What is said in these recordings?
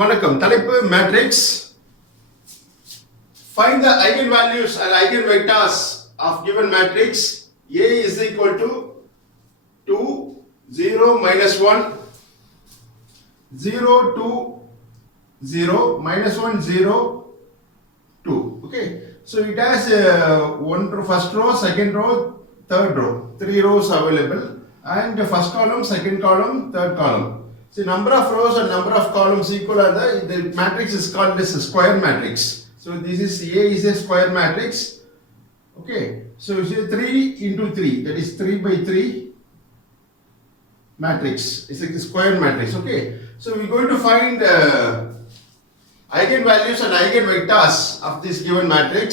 வணக்கம். தலைப்பு matrix. Find the eigenvalues and eigenvectors of given matrix. A is equal to 2, 0, minus 1, 0, 2, 0, minus 1, 0, 2. Okay. So it has first row, second row, third row. 3 rows available. And first column, second column, third column. See, number of rows and number of columns equal are the matrix is called as a square matrix. So this is A is a square matrix. Okay. So you see 3 into 3, that is 3 by 3 matrix. It's a square matrix. Okay. So we're going to find eigenvalues and eigenvectors of this given matrix.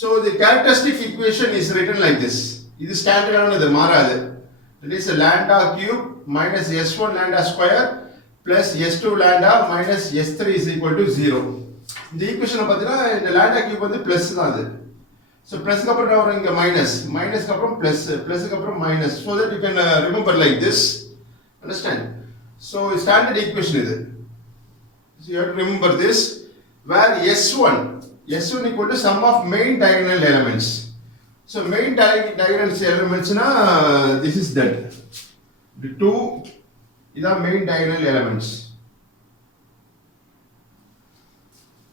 So the characteristic equation is written like this. This is standard on the Marad. That is lambda cube minus s1 lambda square plus s2 lambda minus s3 is equal to 0. இந்த ஈக்குவேஷனை பார்த்தீங்கன்னா இந்த lambda cube வந்து plus தான் அது. So ப்ளஸ்க்கு அப்புறம் என்ன வரும் இங்கே மைனஸ்க்கு அப்புறம் ப்ளஸ், ப்ளஸ்க்கு அப்புறம் minus. So that you can remember like this. Understand? So standard equation இது. So you have to remember this where s1 equal to sum of main diagonal elements. So main diagonal elements na this is that. The 2 is the main diagonal elements.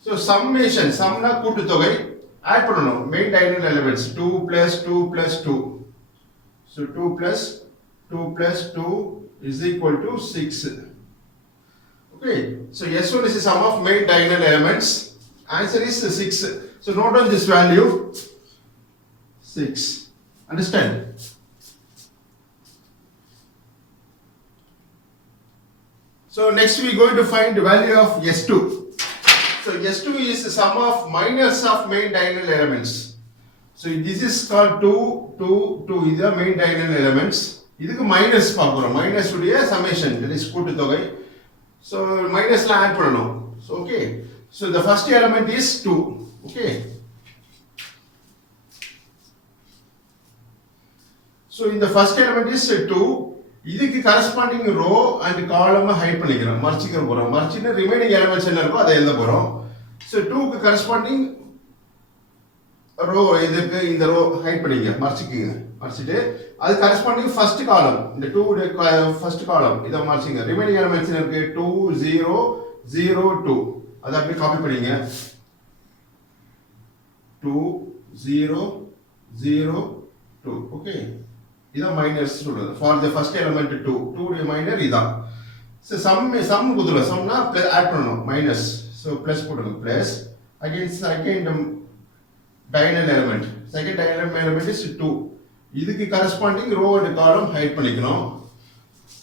So summation, sum na கூட்டு தொகை add பண்ணனும் main diagonal elements 2 plus 2 plus 2. So 2 plus 2 plus 2 is equal to 6. Okay, so S1 is the sum of main diagonal elements. Answer is 6. So note down this value 6. Understand? So next we are going to find the value of S2. So S2 is the sum of minus of main diagonal elements. So this is called 2, 2, 2 is the main diagonal elements. இதுக்கு minus பார்க்கிறோம். Minus உடைய summation, that is கூட்டு தொகை. So மைனஸ்ல add பண்ணனும். So okay. So the first element is 2. Okay. So in the first element is 2. இதுக்கு corresponding row and column hide பண்ணிக்கிறோம், மர்ச்சிக்க போறோம். மர்ச்சினா ரிமைனிங் எலிமெண்ட்ஸ் என்ன இருக்கோ அதை எழுத போறோம். So 2 க்கு corresponding row இதுக்கு இந்த row ஹைட் பண்ணிங்க, மர்ச்சிக்குங்க. மர்ச்சிட்டு அது corresponding first column, இந்த 2 உடைய first column இத மர்ச்சிங்க. ரிமைனிங் எலிமெண்ட்ஸ் என்ன இருக்கு 2 0 0 2. அதை அப்படியே காப்பி பண்ணிங்க. 2 0 0 2. ஓகே. இதான் மைனஸ் சொல்றது ஃபார் தி ஃபர்ஸ்ட் எலிமெண்ட் 2 உடைய மைனர் இதான். சோ சம் குதுல சம்னா ஆட் பண்ணனும் மைனஸ். சோ பிளஸ் போடுங்க plus again second diagonal element. Second diagonal element is 2. இதுக்கு corresponding row and column hide பண்ணிக்கணும்.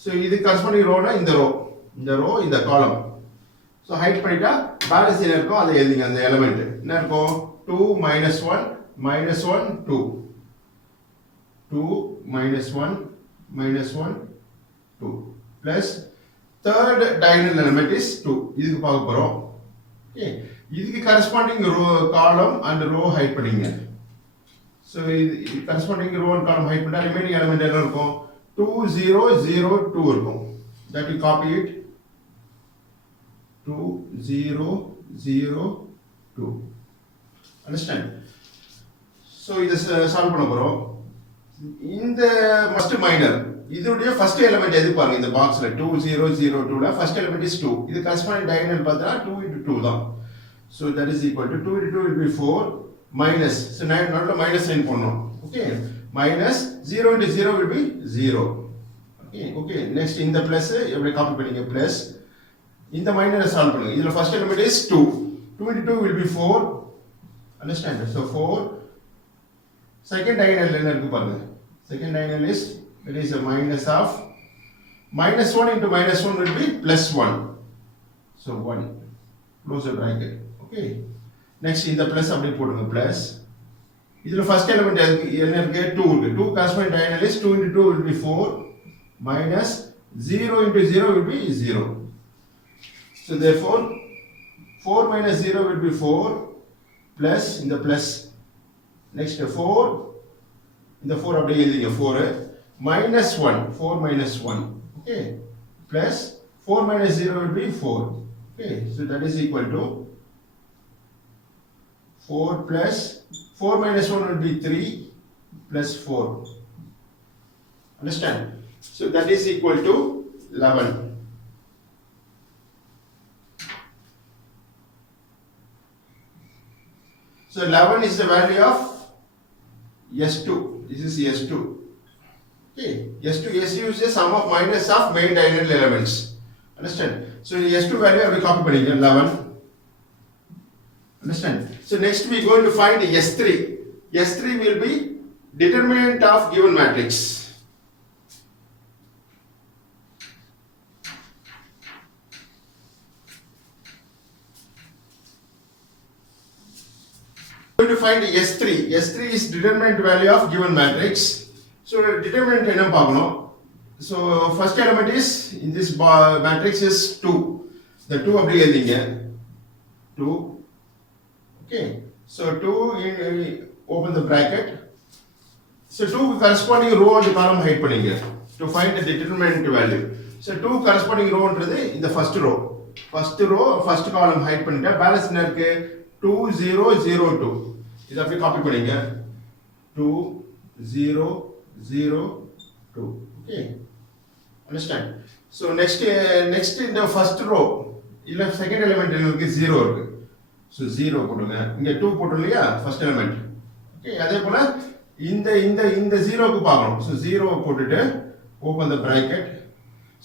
சோ இதுக்கு கரஸ்பாண்டிங் ரோனா இந்த ரோ இந்த காலம். சோ ஹைட் பண்ணிட்டா பேலன்ஸ் என்ன இருக்கோ அதை எழுதிங்க. அந்த எலிமெண்ட் என்ன இருக்கும் 2 minus 1 minus 1 2. 2 minus 1 minus 1 2 plus third diagonal element is 2. இதுக்கு பார்க்க போறோம். ஓகே. இதுக்கு corresponding row column and row height பண்ணிங்க. சோ இது corresponding row and column height பண்ணா remaining element என்ன இருக்கும் 2 0 0 2 இருக்கும். That we copy it 2 0 0 2. Understand? So இத சால்வ் பண்ண போறோம். இந்த ஃபர்ஸ்ட் மைனர் இதோட ஃபர்ஸ்ட் எலிமெண்ட் எது பாருங்க இந்த பாக்ஸ்ல 2 0 0 2 ல ஃபர்ஸ்ட் எலிமெண்ட் இஸ் 2. இது கரஸ்பாண்டிங் டயகனல் பார்த்தா 2 into 2 தான். So that is equal to 2 into 2 will be 4 minus. So 9 நடுவுல மைனஸ் சைன் பண்ணனும். Okay. minus 0 into 0 will be 0. Okay. Next இந்த பிளஸ் எப்படி காப்பி பண்ணீங்க பிளஸ் இந்த மைனரை சால்வ் பண்ணுங்க. இதுல first element is 2. 2 into 2 will be 4. Understand? So 4. Second diagonal என்ன இருக்கு பாருங்க. Second diagonal is it is a minus of minus 1 into minus 1 will be plus 1. So 1. Close the bracket. Okay. Next இந்த plus அப்படி போடுங்க plus. இதுல first element என்ன இருக்கு 2 இருக்கு. 2 corresponding diagonal is 2 into 2 will be 4 minus 0 into 0 will be 0. So therefore 4 minus 0 will be 4 plus in the plus. Next 4 இந்த 4 அப்படியே எழுதிங்க 4 minus 1 4 minus 1. Okay. Plus 4 minus 0 will be 4. Okay, so that is equal to 4 plus 4 minus 1 will be 3 plus 4. Understand? So that is equal to 11. So 11 is the value of S2. This is S2. Okay, S2 is the sum of minus of main diagonal elements. Understand? So S2 value I will copy பண்ணிங்க 11. Understand? So next we are going to find S3. S3 will be determinant of given matrix. Going to find S3. S3 is determinant value of given matrix. So determinant என்ன பார்க்கணும். So first element is in this matrix is 2. The 2 அப்படியே எழுதிங்க. 2. Okay. So 2 open the bracket. So 2 corresponding row and column hide பண்ணிங்க to find the determinant value. So 2 corresponding row ன்றது இந்த first row. First row first column hide பண்ணிட்டா balance என்ன இருக்கு 2002. இத அப்படியே காப்பி பண்ணிங்க 2002. Okay, understand? So next in the first row இல்ல second element இருக்கு 0 இருக்கு. So 0 போடுங்க. இங்க 2 போட்டோம் இல்லையா first element. Okay, அதே போல இந்த 0 க்கு பார்க்கணும். So 0 போட்டுட்டு open the bracket.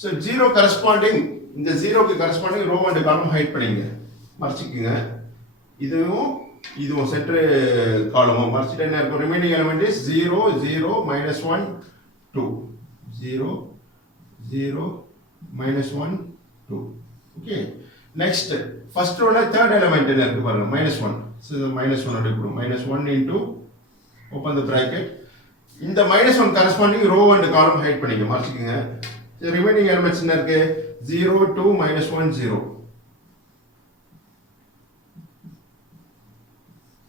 So 0 corresponding இந்த 0 க்கு corresponding row and column hide பண்ணிங்க. மறைச்சிக்கங்க. இதுவும் சென்டர் காலமும் மறைச்சிட்டு என்ன இருக்கும் remaining element is 0 0 -1 2 0 0 -1 2. Okay next first ரோல தேர்ட் எலிமெண்ட் என்ன இருக்கு பாருங்க -1. சோ -1 அப்படியே போடுங்க -1 into open the bracket. இந்த -1 corresponding row and column hide பண்ணிங்க மறைச்சிக்கங்க. சோ ரிமைனிங் எலிமெண்ட்ஸ் என்ன இருக்கு 0 2 -1 0.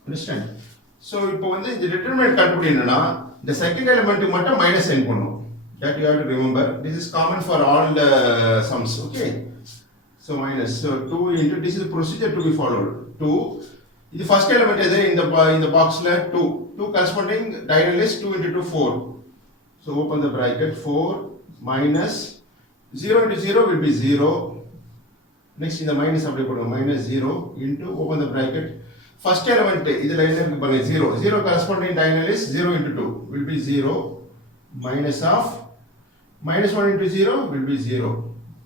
Understand? So இப்போ வந்து இந்த determinant கண்டுபிடிக்கணும்னா இந்த second element மட்டும் minus sign பண்ணனும். That you have to remember. This is common for all the sums. Okay. So minus. So 2 into this is the procedure to be followed. 2. The first element is in the box ல 2. 2 corresponding diagonal is 2 into 2 4. So open the bracket 4 minus 0 into 0 will be 0. Next in the minus அப்படியே போடுங்க -0 into open the bracket. First element இதுல என்ன இருக்கு பாருங்க 0 0 corresponding diagonal is 0 into 2 will be 0 minus of -1 into 0 will be 0.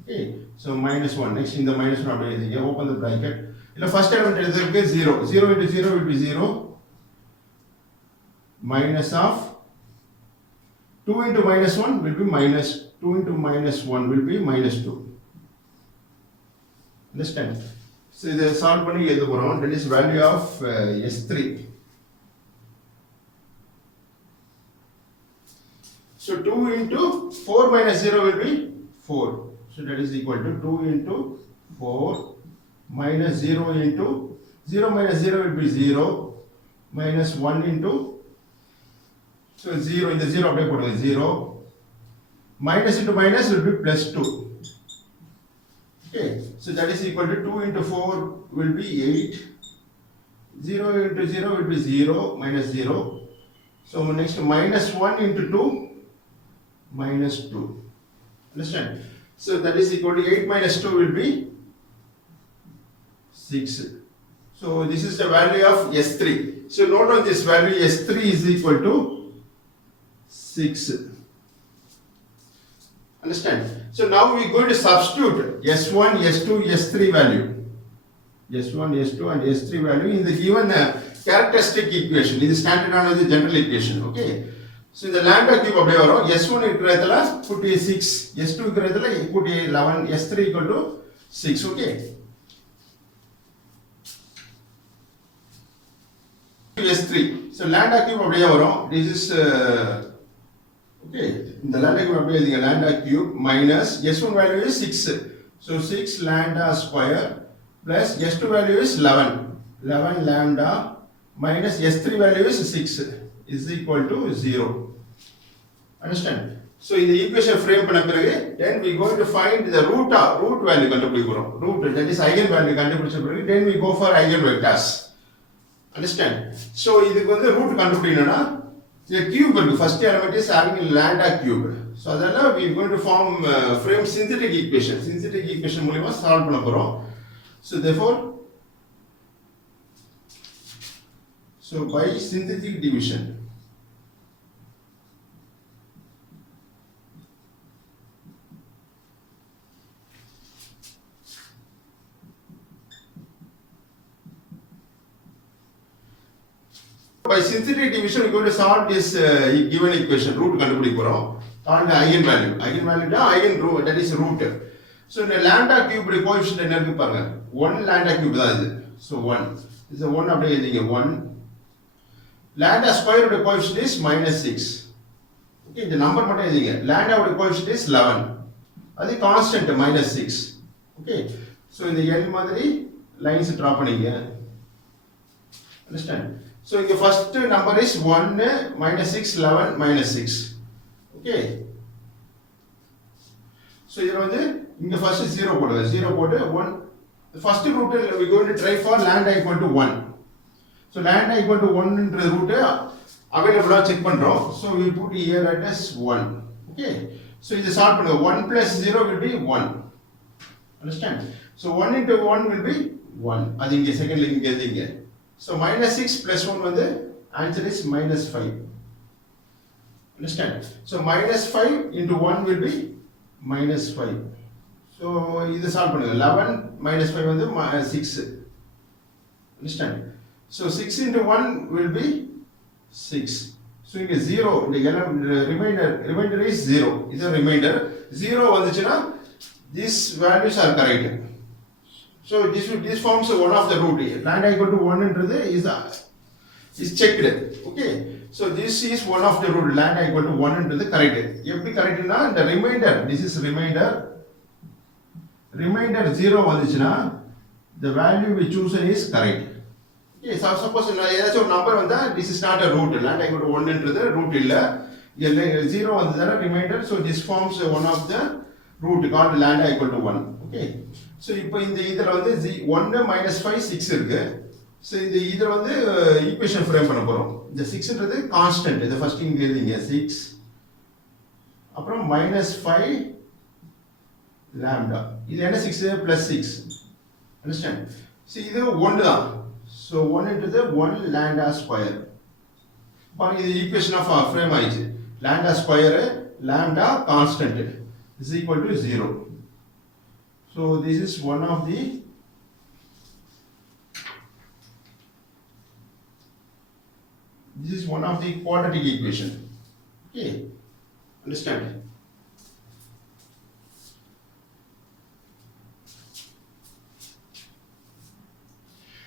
Okay, so -1 next in the -1 அப்படியே எழுதிங்க open the bracket. இல்ல first element எது இருக்கு 0 0 into 0 will be 0 minus of 2 into -1 will be minus 2 into -1 will be -2. Understand? So இதை solve பண்ணி எழுத போறோம். That is value of S3. So 2 into 4 minus 0 will be 4. So that is equal to 2 into 4 minus 0 into 0 minus 0 will be 0 minus 1 into so 0 in the 0 அப்படியே போடுங்க 0 minus into minus will be plus 2. Okay, so that is equal to 2 into 4 will be 8. 0 into 0 will be 0 minus 0. So next minus 1 into 2 minus 2. Understand? So that is equal to 8 minus 2 will be 6. So this is the value of S3. So note on this value S3 is equal to 6. Understand? So now we are going to substitute S1, S2, S3 value. S1, S2 and S3 value in the given characteristic equation. This is standard on the general equation. Okay. So in the lambda cube அப்படியே வரும் S1 இருக்கிற இடத்துல put a 6, S2 இருக்கிற இடத்துல put a 11, S3 equal to 6. Okay. S3. So lambda cube அப்படியே வரும். This is okay, இந்த lambda cube அப்படியே எழுதிங்க lambda cube minus S1 value is 6. So 6 lambda square plus S2 value is 11. 11 lambda minus S3 value is 6 is equal to 0. Understand? So in the equation frame பண்ண பிறகு then we going to find the root value கண்டுபிடிக்கிறோம். Root, that is eigen value கண்டுபிடிச்ச பிறகு then we go for eigen vectors. Understand? So இதுக்கு வந்து root கண்டுபிடிக்கணும்னா the cube இருக்கு. First element is having lambda cube. So அதனால we are going to form frame synthetic equation. Synthetic equation மூலமா solve பண்ண போறோம். So therefore, so by synthetic division, by synthetic division we are going to solve this given equation. Root கண்டுபிடிக்க போறோம். called eigen value. Eigen value da eigen root, that is root. So இந்த lambda cube coefficient என்ன இருக்கு பாருங்க. 1 lambda cube தான் இது. So 1. This is 1 அப்படியே எழுதிங்க 1. Lambda square உடைய coefficient is -6. Okay, இந்த நம்பர் மட்டும் எழுதிங்க. Lambda உடைய coefficient is 11. அது constant -6. Okay. So இந்த L மாதிரி lines draw பண்ணிங்க. Understand? So the first number is 1 -6 11 -6. Okay. So here வந்து இங்க first 0 போடுங்க. 0 போட்டு 1. The first root we are going to try for lambda equal to 1. So lambda equal to 1 என்ற root available ஆ check பண்றோம். So we put here as 1. Okay. So இத solve பண்ணுங்க. 1 plus 0 will be 1. Understand? So 1 into 1 will be 1. அது இங்க செகண்ட்ல இங்க எழுதிங்க. So -6 plus 1 வந்து answer is -5. Understand? So -5 into 1 will be -5. So இது சால்வ் பண்ணுங்க. 11 -5 வந்து 6. Understand? So 6 into 1 will be 6. So இங்க 0 இந்த remainder is 0. இது remainder 0 வந்துச்சுனா these values are correct. So this forms one of the root. Lambda equal to 1 என்றது is checked. Okay. So this is one of the root. Lambda equal to 1 என்றது correct. எப்படி correctனா the remainder, this is remainder 0 வந்துச்சுனா the value we chosen is correct. Okay. So suppose ஏதாச்சும் ஒரு number வந்தா this is not a root. Lambda equal to 1 என்றது root இல்ல. 0 வந்ததால remainder, so this forms one of the root called lambda equal to 1. Okay. So இப்போ இந்த இதல வந்து 1 -5 6 இருக்கு. So இந்த இதல வந்து ஈக்குவேஷன் ஃப்ரேம் பண்ண போறோம். இந்த 6 ன்றது கான்ஸ்டன்ட். இத ஃபர்ஸ்ட் இங்க எழுதிங்க 6. அப்புறம் -5 lambda. இது என்ன 6 plus 6. Understand? See இது 1 தான். So 1 into the 1 lambda square. பாருங்க இது ஈக்குவேஷன் ஆஃப் ஃப்ரேம் ஆயிடுச்சு. lambda square lambda constant is equal to 0. So this is one of the quadratic equation. Okay, understand?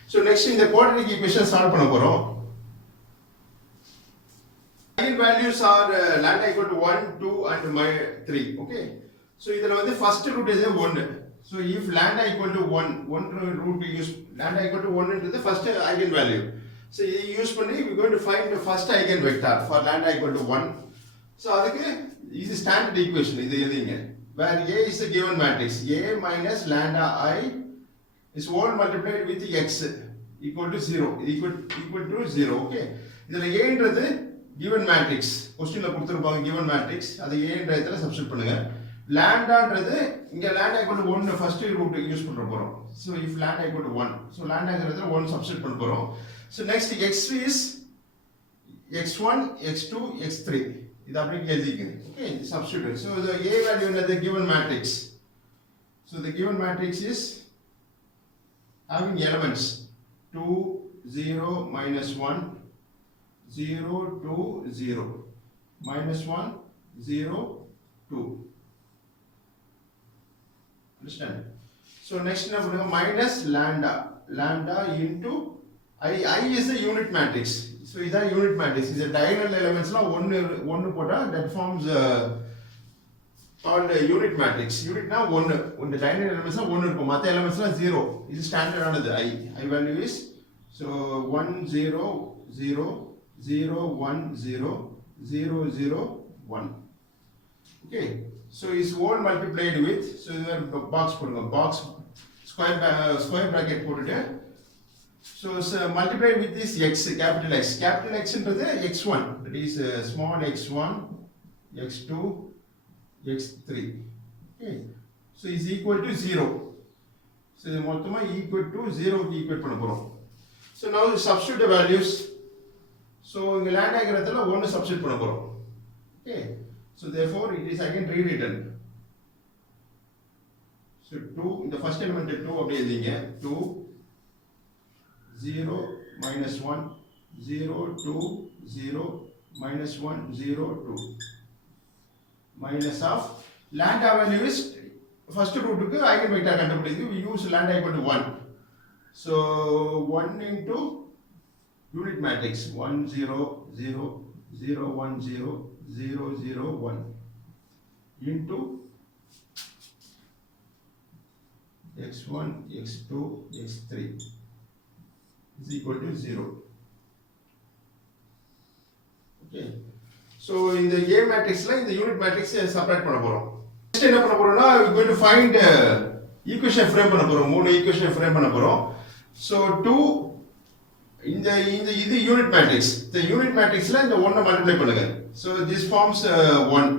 So next in the quadratic equation solve பண்ண போறோம். Eigen values are lambda equal to 1 2 and 3. Okay, so இதல வந்து first root is 1. So if lambda equal to 1 root we use lambda equal to 1 into the first eigen value. So you use பண்ணி we are going to find the first eigen vector for lambda equal to 1. So அதுக்கு இது standard equation இது எழுதிங்க. Where A is a given matrix, A minus lambda I is all multiplied with x equal to 0 equal to 0. Okay. இதுல A ன்றது given matrix. क्वेश्चनல கொடுத்திருப்பாங்க given matrix. அது A என்ற இடத்துல சப்ஸ்டிட்யூட் பண்ணுங்க. lambdaன்றது இங்க lambda equal to 1 first root use பண்ற போறோம். So if lambda equal to 1, so lambdaங்கிறதுல 1 சப்ஸ்டிட்யூட் பண்ண போறோம். So next x is x1 x2 x3 இது அப்படியே எழுதிக்கங்க. Okay, substitute. So the A value in the given matrix. So the given matrix is having elements 2 0 -1 0 2 0 -1 0 2. Understand? So next number minus lambda into I is the unit matrix. So this is a unit matrix. This is diagonal elements la 1 போட்டா that forms called unit matrix. Unit na 1. இந்த diagonal elements la 1 இருக்கும். மத்த elements la 0. இது standard ஆனது I value is so 1 0 0 0 1 0 0 0 1. Okay, so is whole multiplied with, so இது box போடுங்க, box square bracket போட்டுட்டு, so multiplied with this x, capital X என்றது x1, that is small x1, x2, x3. Okay, so is equal to 0. So இது மொத்தமா equal to 0 க்கு equate பண்ண போறோம். So now substitute the values. So இங்க land diagramத்துல 1 substitute பண்ண போறோம். Okay, so therefore it is again rewritten. So 2 in the first element 2 அப்படியே எழுதிங்க. 2 0 minus 1 0 2 0 minus 1 0 2 minus of lambda value is first root க்கு eigenvector கண்டுபிடிக்க we use lambda equal to 1. So 1 into unit matrix 1 0 0 0 1 0 0 0 1 into x1 x2 x3 is equal to 0. Okay, so in the A matrix la in the unit matrix separate பண்ண போறோம். Next என்ன பண்ண போறோம்னா we are going to find equation frame பண்ண போறோம். மூணு equation frame பண்ண போறோம். So 2 இந்த இது unit matrix. The unit matrix la இந்த 1 multiply பண்ணுங்க. So this forms 1.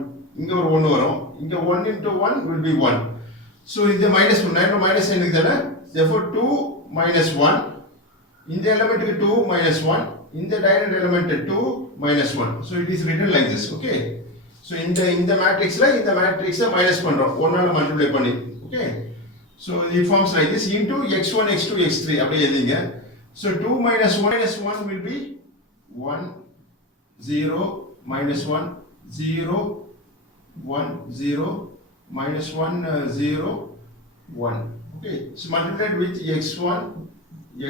இங்க ஒரு 1 வரும். இங்க 1 into 1 will be 1. So இந்த minus 1 minus sign இருக்குதானே? Therefore 2 minus 1. இந்த element 2 minus 1. இந்த diagonal element 2 minus 1. So it is written like this. Okay. So இந்த matrix la இந்த matrix minus பண்றோம். 1 ஆல multiply பண்ணி. Okay. So it forms like this into x1 x2 x3 அப்படியே எழுதிங்க. So 2 minus 1 will be 1 0 minus 1 0 1 0 minus 1 0 1. Okay, so multiplied with x1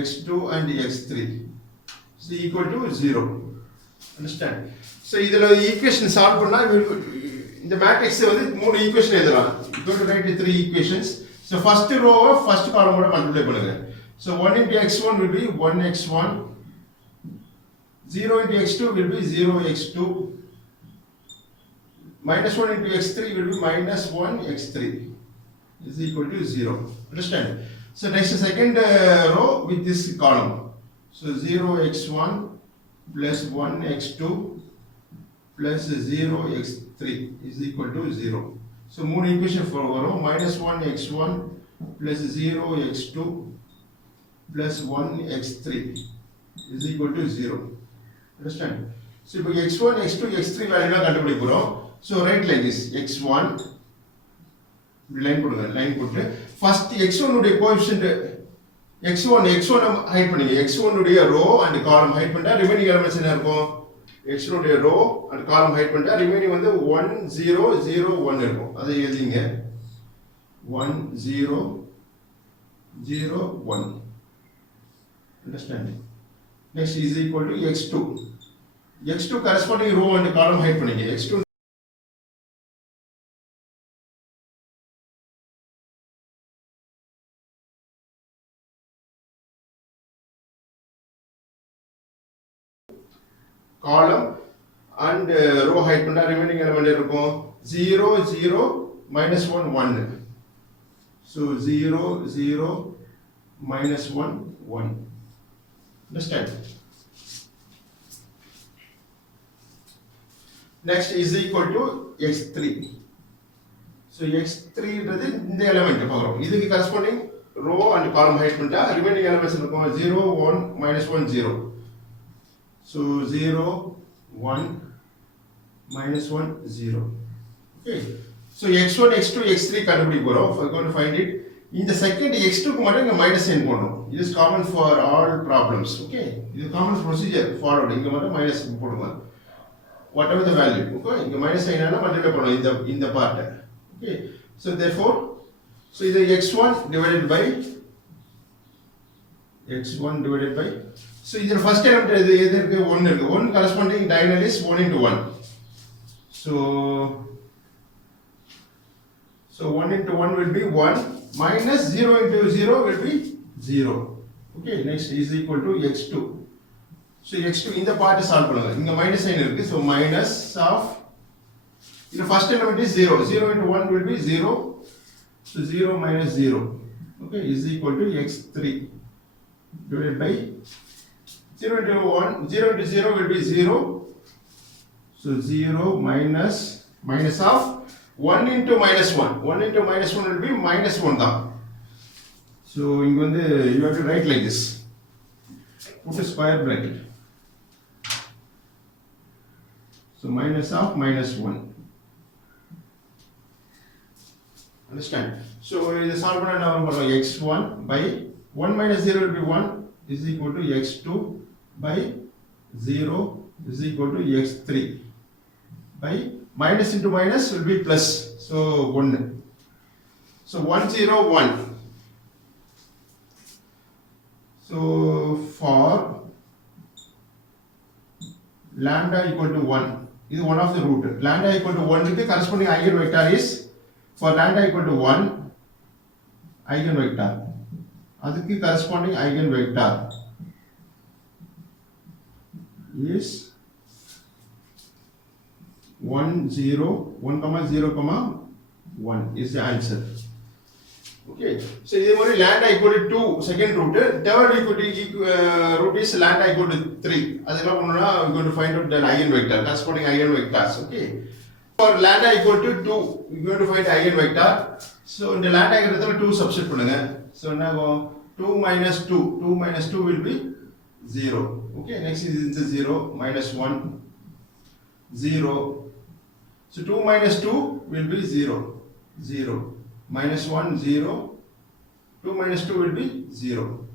x2 and x3 is equal to 0. Understand? So இதல equation solve பண்ணா இந்த matrix வந்து மூணு equation எழுதலாம். You going to write the three equations. So first row first column ஓட multiply பண்ணுங்க. So 1 into x1 will be 1x1, 0 into x2 will be 0x2, minus 1 into x3 will be minus 1x3 is equal to 0. Understand? So next second row with this column. So 0x1 plus 1x2 plus 0x3 is equal to 0. So மூணு equation for row minus 1x1 plus 0x2 plus 1x3 is equal to 0. Understand? So இப்போ x1 x2 x3 value கண்டுபிடிக்க போறோம். So write like this x1 line போடுங்க line போட்டு first x1 உடைய coefficient x1 height பண்ணுங்க x1 உடைய row and column height பண்ணிட்டா remaining elements என்ன இருக்கும் x1 உடைய row and column ஹைட் பண்ணிட்டா remaining வந்து 1 0 0 1 இருக்கும் அதை எழுதிங்க 1 0 0 1. Understand? Next is equal to x2 corresponding row and column height பண்ணுங்க x2 column and row height பண்ணா remaining element இருக்கும் 0 0 minus 1 1. So 0 0 minus 1 1. Understand? Next is equal to x3. So x3 ன்றது இந்த எலிமெண்ட் பார்க்கறோம் இதுக்கு corresponding row and column height பண்ணிட்டா remaining elements இருக்கும் 0 1 minus 1 0. So 0 1 minus 1 0. Okay, so x1 x2 x3 கண்டுபிடிக்க போறோம். We are going to find it. இந்த second x2 க்கு மட்டும் இங்க மைனஸ் சைன் போடணும். It is common for all problems. Okay, இது common procedure followed. இங்க மட்டும் மைனஸ் போடுங்க. Whatever the value. Okay, இங்க மைனஸ் சைனால மல்டிப்ளை பண்ணனும் இந்த part. Okay, so therefore so இது x1 divided by so இதுல ஃபர்ஸ்ட் எலிமெண்ட் எது இருக்கு 1 இருக்கு 1 corresponding diagonal is 1 into 1. So 1 into 1 will be 1 minus 0 into 0 will be 0. Okay, next is equal to x2. So x2 இந்த part solve பண்ணுங்க இங்க minus sign இருக்கு so minus of The first element is 0. 0 into 1 will be 0. So 0 minus 0, okay, is equal to x3 divided by 0 into 1. 0 into 0 will be 0. So 0 minus of 1 into minus 1. 1 into minus 1 will be minus 1 da. So you have to write like this. Put a square bracket. So minus of minus 1. Understand? So the solve x1 by 1 minus 0 will be 1 is equal to x2 by 0 is equal to x3 by minus into minus will be plus. So 1. So 1 0 1. So for lambda equal to 1 is one of the root. Lambda equal to 1 with the corresponding eigenvector is, for lambda equal to 1 eigenvector, adukku corresponding eigenvector is 1 0 1 is the answer. Okay, so this is lambda equal to 2, second root. Third root is lambda equal to 3. That's why we are going to find out the eigenvector, corresponding eigenvectors. Okay, for lambda equal to 2, we are going to find eigenvector. So in the lambda eigenvector 2 substitute. So now 2 minus 2 will be 0. Okay, next is the 0 minus 1 0. So 2 minus 2 will be 0 minus 1 0. 2 minus 2 will be 0.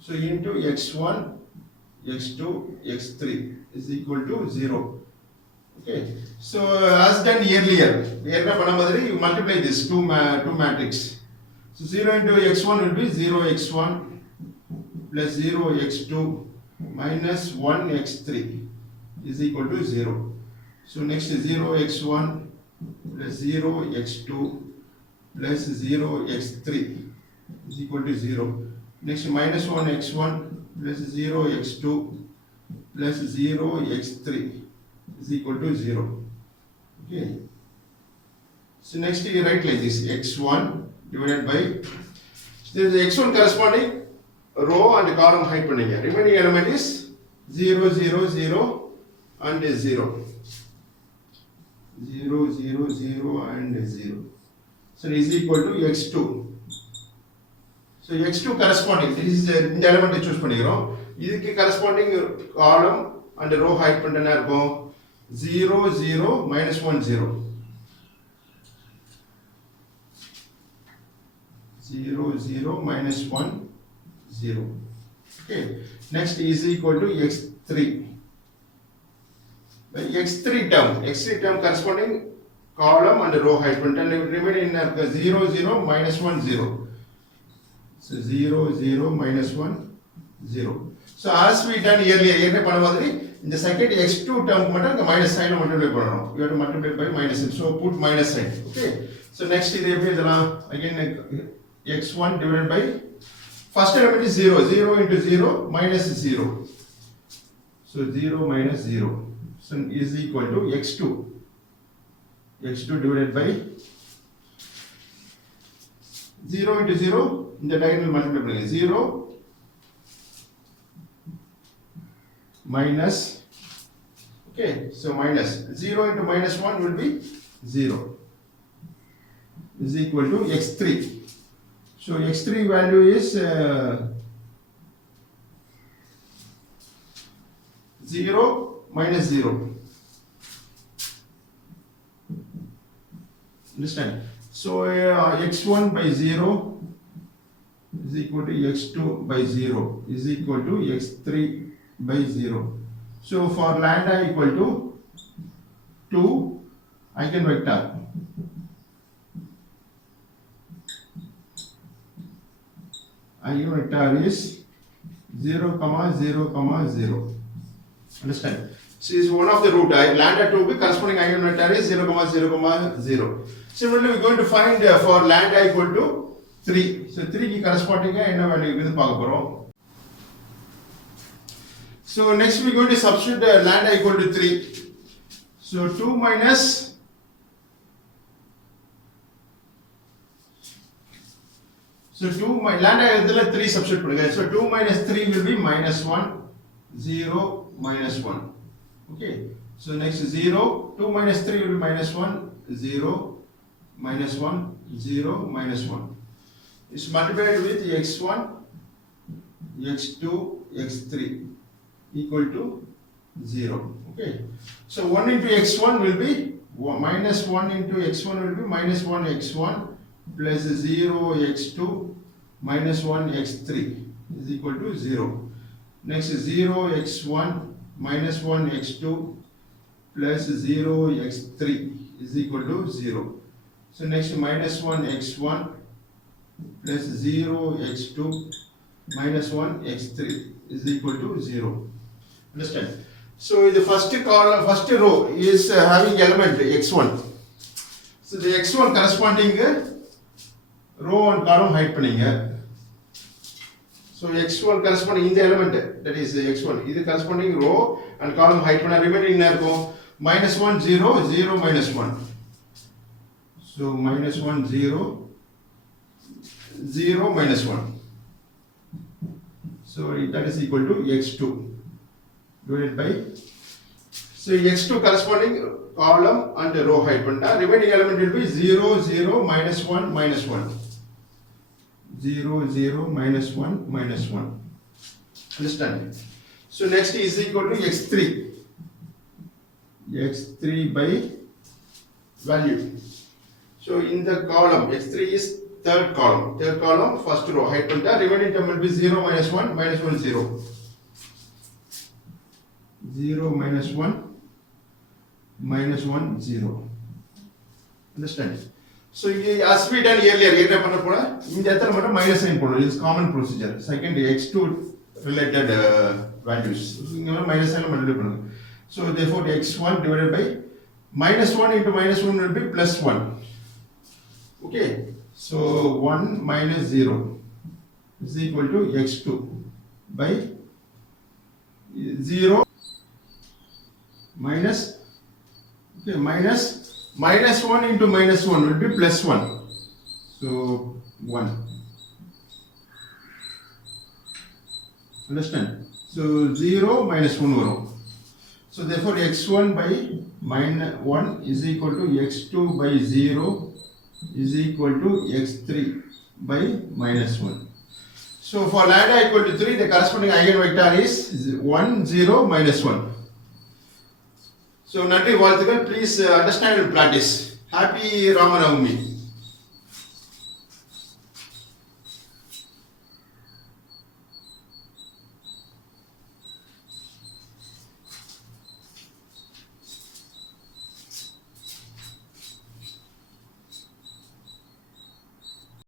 So into x1 x2 x3 is equal to 0. Okay, so as done earlier you multiply this two matrix. So 0 into x1 will be 0 x1 plus 0 x2 minus 1 x3 is equal to 0. So next is 0 x1 plus 0 x2 plus 0 x3 is equal to 0. Next minus 1 x1 plus 0 x2 plus 0 x3 is equal to 0. Okay. So next you write like this, x1 divided by, there is x1 corresponding row and column height. Remaining element is 0 0 0 and 0. 0 0 0 and 0. So it is equal to x2. So x2 corresponding, this is the element you choose பண்ணிக்கிறோம். இதுக்கு corresponding column and row height பண்ணனா இருக்கும் 0 0 minus 1 0. 0 0 minus 1 0. Okay. Next is equal to x3. By x3 term corresponding column and row height and remaining in 0 0 minus 1 0. So 0 0 minus 1 0. So as we done earlier in the second x2 term minus sign multiply you have to multiply by minus sign. So put minus sign. Okay, so next is again x1 divided by, first element is 0 0 into 0 minus 0. So 0 minus 0. So is equal to x2 divided by 0 into 0 in the diagonal multiply 0 minus, okay, so minus 0 into minus 1 will be 0 is equal to x3. So x3 value is 0 minus 0. Understand? So x1 by 0 is equal to x2 by 0 is equal to x3 by 0. So for lambda equal to 2 eigenvector, eigenvector is 0 0 0. Understand? So is one of the root. Lambda 2 corresponding eigenvector is 0 0 0. Similarly, we are going to find for lambda equal to 3. So 3 ki corresponding enna value idu paakaporom. So next we are going to substitute lambda equal to 3. So 2 minus So 2 lambda இதில 3 substitute பண்ணுங்க. So 2 minus 3 will be minus 1, 0, minus 1. Okay. So next 0, 2 minus 3 will be minus 1, 0, minus 1, 0, minus 1. It's multiplied with x1, x2, x3 equal to 0. Okay. So 1 into x1 will be minus 1 into x1 will be minus 1 x1 plus 0 x2 minus 1 x3 is equal to 0. Next 0 x1 minus 1 x2 plus 0 x3 is equal to 0. So next minus 1 x1 plus 0 x2 minus 1 x3 is equal to 0. Understand? So the first column, first row is having element x1. So the x1 corresponding row and column hide பண்ணுங்க. So x1 corresponding in the element, that is x1, இது corresponding row and column hide பண்ண remaining என்ன இருக்கும்? minus 1 0 0 minus 1. So minus 1 0 0 minus 1. So that is equal to x2 divided by, so x2 corresponding column and row hide பண்ணா remaining element will be 0 0 minus 1 minus 1. 0 0 minus 1 minus 1. Understand? So next is equal to x3. x3 by value. So in the column x3 is third column first row hide பண்ணா remaining term will be 0 minus 1 minus 1 0. 0 minus 1 minus 1 0. Understand? So as we done earlier என்ன பண்ண போறா இந்த இடத்துல மட்டும் minus sign போடணும். இது common procedure. Second x2 related values இங்க மைனஸ் சைன் மல்டிப்ளை பண்ணுங்க. So therefore x1 divided by minus 1 into minus 1 will be plus 1. Okay. So 1 minus 0 is equal to x2 by 0 minus, okay, minus 1 into minus 1 will be plus 1. So 1. Understand? So 0 minus 1 வரும். So therefore x1 by minus 1 is equal to x2 by 0 is equal to x3 by minus 1. So for lambda equal to 3, the corresponding eigenvector is 1 0 minus 1. So நன்றி வாழ்த்துக்கள். Please understand and practice. Happy Rama Navami.